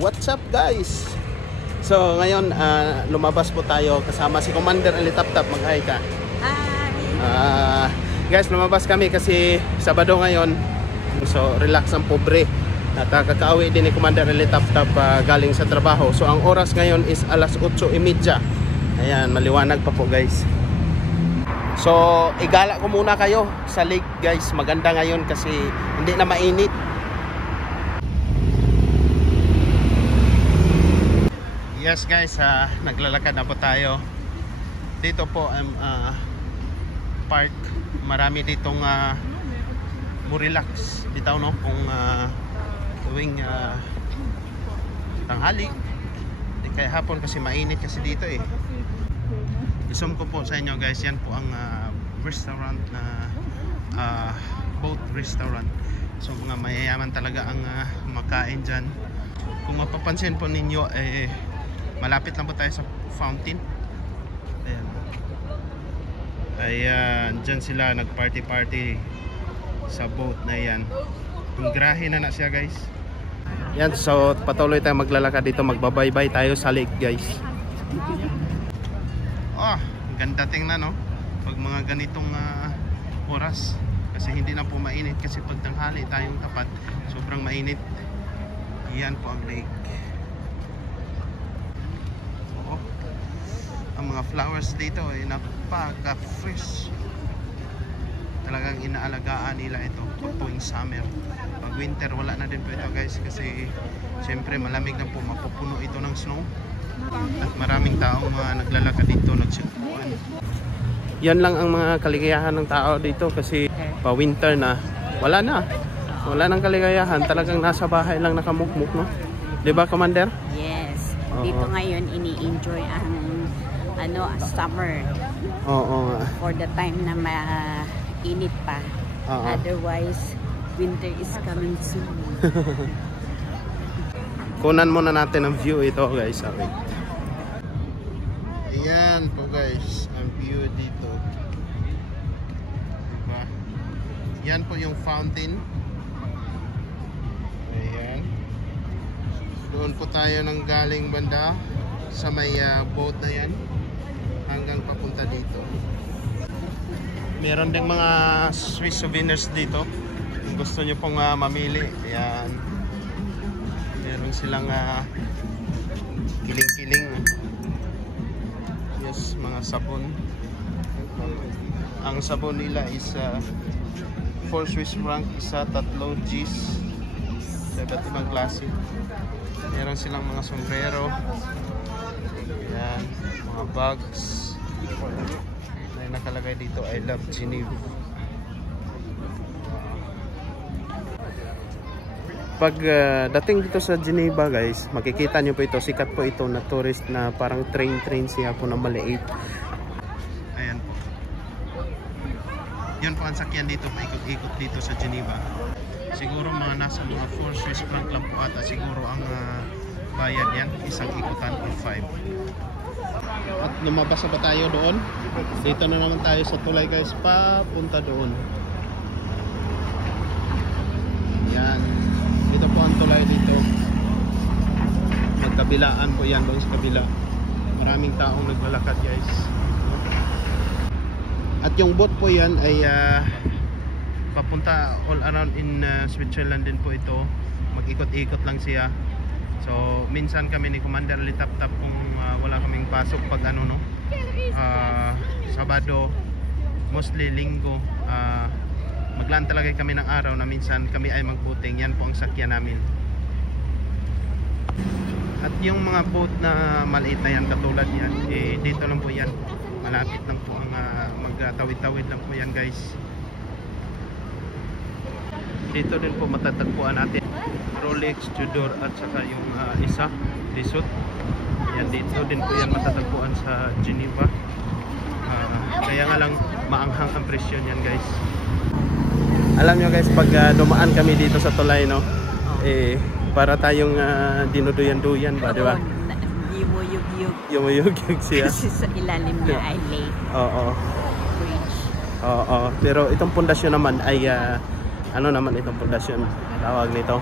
What's up guys? So ngayon lumabas po tayo kasama si Commander Elitaptap. Mag-hi ka. Hi! Guys, lumabas kami kasi Sabado ngayon. So relax ang pobre. At kakauwi din ni Commander Elitaptap galing sa trabaho. So ang oras ngayon is alas 8:30. Ayan, maliwanag pa po guys. So igala ko muna kayo sa lake guys. Maganda ngayon kasi hindi na mainit. Yes guys, naglalakad na po tayo. Dito po ang park. Marami ditong relax dito no kung tuwing tanghali. Kaya hapon kasi mainit kasi dito eh. Isum ko po sa inyo guys, yan po ang restaurant na boat restaurant. So mga mayayaman talaga ang makain dyan. Kung mapapansin po ninyo eh, malapit lang po tayo sa fountain. Ayan. Ayan, dyan sila nag-party-party sa boat na yan. Yung grahe na siya guys. Yan, so patuloy tayo maglalakad dito. Magbabaybay tayo sa lake guys. Oh, ganda tingnan no. Pag mga ganitong oras. Kasi hindi na po mainit. Kasi pag tanghali tayong tapat, sobrang mainit. Yan po ang lake. Ang mga flowers dito ay napaka-fresh. Talagang inaalagaan nila ito pag tuwing summer. Pag winter wala na din po ito guys kasi siyempre malamig na po, mapupuno ito ng snow. At maraming taong naglalakad dito, nagsukuan. Yan lang ang mga kaligayahan ng tao dito kasi pa winter na wala na. Wala nang kaligayahan, talagang nasa bahay lang nakamukmuk no. 'Di ba, Commander? Yes. Dito ngayon ini-enjoy ang summer. Oo. For the time na mainit pa. Otherwise, winter is coming soon. Kunan muna natin ang view ito guys. Okay. Ayan po guys, ang view dito. Diba? Yan po yung fountain. Ayan. Doon po tayo nang galing banda sa may boat na yan. Hanggang papunta dito. Meron ding mga Swiss souvenirs dito. Kung gusto nyo pong mamili, ayan. Meron silang kiling-kiling. Yes, mga sabon. Ang sabon nila is 4 Swiss franc, isa, 3 Gs. Sa iba't ibang klase. Meron silang mga sombrero. Ayan, mga bags. May nakalagay dito, I love Geneva. Pag dating dito sa Geneva guys, makikita nyo po ito, sikat po ito na tourist na parang train siya po na maliit. Ayan po. Yan po ang sakyan dito, paikot-ikot dito sa Geneva. Siguro mga nasa mga 4 Swiss franc lang po ata siguro ang bayad yan, isang ikutan o 5. At lumabas na ba tayo doon? Dito na naman tayo sa tulay guys, papunta doon. Yan. Dito po ang tulay dito. Magkabilaan po yan doon sa kabila. Maraming taong naglalakad guys. At yung boat po yan ay papunta all around in Switzerland din po ito. Mag-ikot-ikot lang siya. So minsan kami ni Commander Elitaptap kung wala kaming pasok pag Sabado, mostly Linggo, maglaan talaga kami ng araw na minsan kami ay magboating. Yan po ang sakyan namin. At yung mga boat na maliit na yan katulad yan, eh, dito lang po yan, malapit lang po ang magtawid-tawid lang po yan guys. Dito din po matatagpuan natin Rolex, Tudor at saka yung isa, Resort. Yan, dito din po yan matatagpuan sa Geneva. Kaya nga lang maanghang ang presyo niyan guys. Alam nyo guys, pag dumaan kami dito sa tulay no, eh para tayong dinuduyan-duyan ba, di ba? Yumuyug-yug. Yumuyug-yug siya. Kasi sa ilalim niya ay lake. Oo. Bridge. Oo. Pero itong pundasyon naman ay ano naman itong pundasyon? Tawag nito?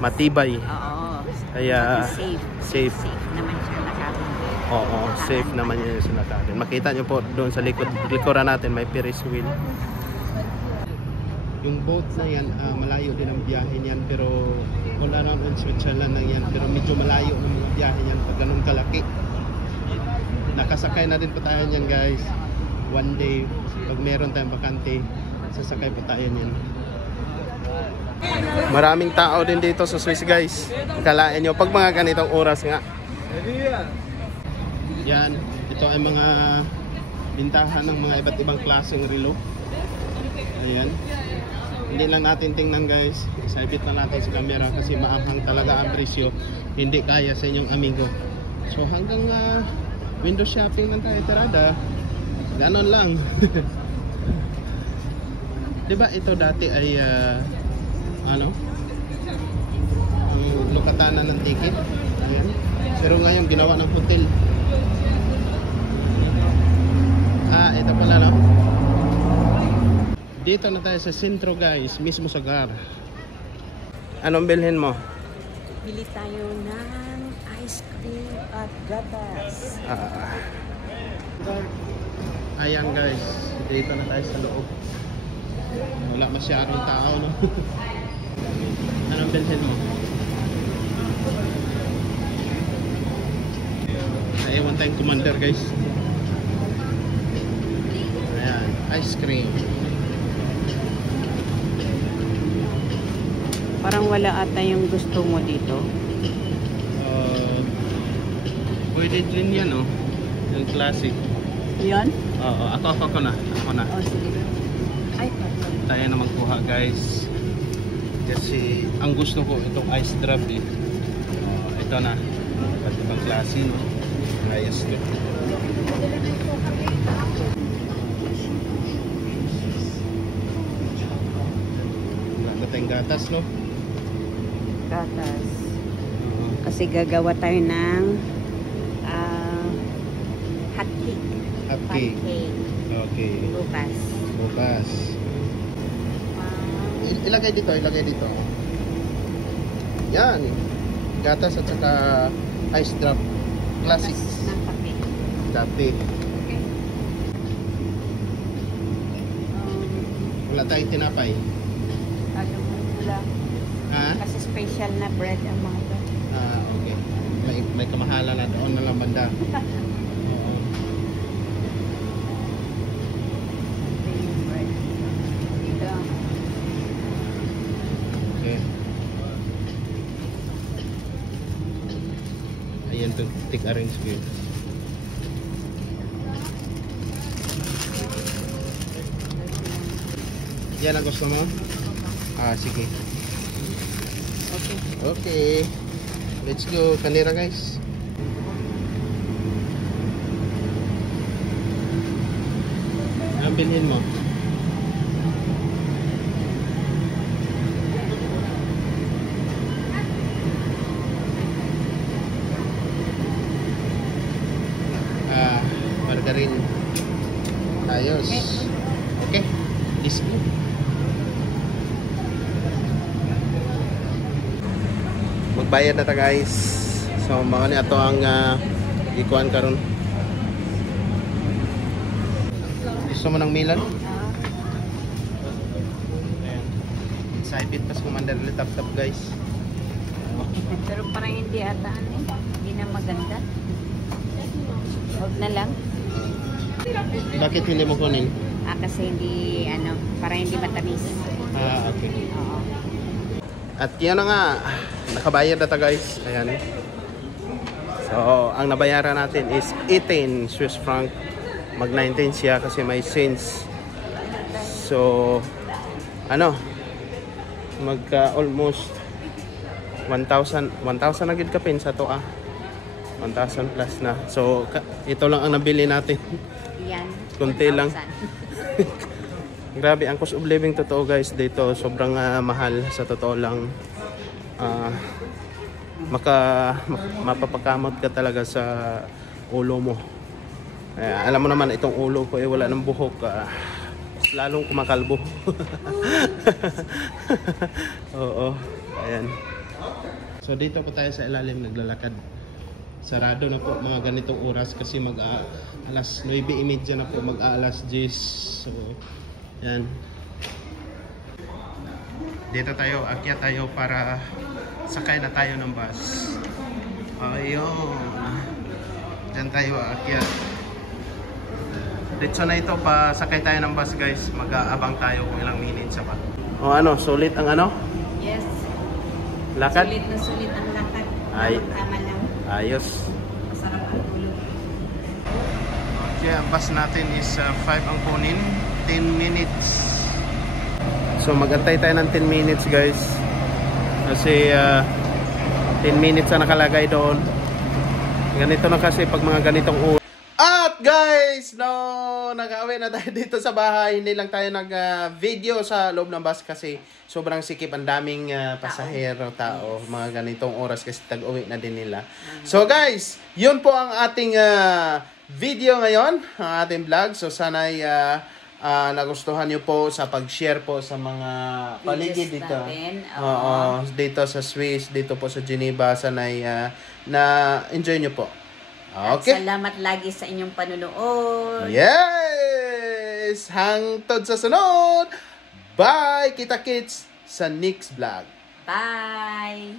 Matibay. Oo. Kaya Safe. safe. Safe naman siya nakabin. Oo, safe naman yun sa nakabin. Makita nyo po doon sa likuran natin may Ferris wheel. Yung boat na yan, malayo din ang biyahe niyan, pero all around in Switzerland na yan, pero medyo malayo ng mga biyahe niyan pag ganun kalaki. Nakasakay na din po tayo niyan guys. One day, pag meron tayong bakante, sasakay po tayo niyan. Maraming tao din dito sa Swiss guys. Kalain nyo, pag mga ganitong oras nga. Yan, ito ay mga bintahan ng mga iba't ibang klaseng relo. Ayan. Hindi lang natin tingnan guys, isabit na natin sa camera kasi maanghang talaga ang presyo. Hindi kaya sa inyong amigo. So hanggang window shopping lang tayo tirada. Ganon lang. Diba ito dati ay ang lukatanan ng ticket. Ayan. Pero ngayon ginawa ng hotel. Ito pala no. Dito na tayo sa sentro guys, mismo sa GAR. Anong bilhin mo? Bili tayo ng ice cream at gatas. Ayan guys, dito na tayo sa loob. Wala masyadong tao no. Anong bilhin mo? Ewan tayong commander guys. Ayan, ice cream. Parang wala ata yung gusto mo dito. Pwede din yan oh. Yung classic. Yan? Oo, ako na. Oh, sige. Ay, Tayo na magkuha guys. Kasi ang gusto ko itong ice drop eh. Ito na. At ibang klase no. Ayos ko. Wala na tayong gatas no. gatas. Kasi gagawa tayo ng hot cake. Hot cake. Pancake. Okay. Bukas. Ilagay dito. Yan. Gatas at saka ice drop. Classic. Gatas ng kape. Dati. Okay. Wala tayong tinapay. Wala. Ha? Kasi special na bread ang mga to. Okay. May kamahalan na doon na lang banda. Oo. Dito. Okay. Ayan to, take arrange ko yun. Yan ang gusto mo? Sige. Okay. Let's go. Kanira guys. Anong bilhin mo? Margarine. Ayos. Okay. Let's go. Magbayad na ta guys. So mga ni ato ang ikuan karon. Gusto mo ng Milan? Ayan. Saibit pas commander ulit tap guys. Pero parang hindi ata hindi na maganda. Huwag na lang. Bakit hindi mo kunin? Kasi hindi parang hindi matamis. Okay. Oo. At yan na nga, nakabayad na ta guys. Ayan. So, ang nabayaran natin is 18 Swiss franc. Mag 19 siya kasi may cents. So, almost 1,000 na gid kapin sa to 1,000 plus na. So, ito lang ang nabili natin. Yan. Kunti lang. Grabe, ang cost of living totoo guys dito. Sobrang mahal sa totoo lang. Mapapakamot ka talaga sa ulo mo. Alam mo naman, itong ulo ko wala ng buhok. Lalong kumakalbo. Oo. Ayan. So So dito po tayo sa ilalim naglalakad. Sarado na po mga ganitong oras kasi alas 9:30 na po, mag-aalas 10. So yan. Dito tayo, akyat tayo para sakay na tayo ng bus. Ayun. Diyan tayo akyat. Dito na ito, pa sakay tayo ng bus guys. Mag-aabang tayo kung ilang minutes pa. O ano, sulit ang ano? Yes. Lakad? Sulit na sulit ang lakad. Ay. Tama lang. Ayos. Masarap ang tulog. Okay, ang bus natin is 5 ang kunin. 10 minutes. So mag-antay tayo ng 10 minutes guys. Kasi 10 minutes na nakalagay doon. Ganito na kasi pag mga ganitong oras. At guys, nag-away na tayo dito sa bahay. Hindi lang tayo nag-video sa loob ng bus kasi sobrang sikip. Ang daming pasahero, tao. Mga ganitong oras kasi tag-uwi na din nila. So guys, yun po ang ating video ngayon. Ang ating vlog. So sana'y nagustuhan nyo po sa pag-share po sa mga paligid dito. Oo, dito sa Swiss, dito po sa Geneva. Sana'y na-enjoy nyo po. Okay. At salamat lagi sa inyong panunood. Yes! Hangtod sa sunod! Bye! Kita-kits sa next vlog. Bye!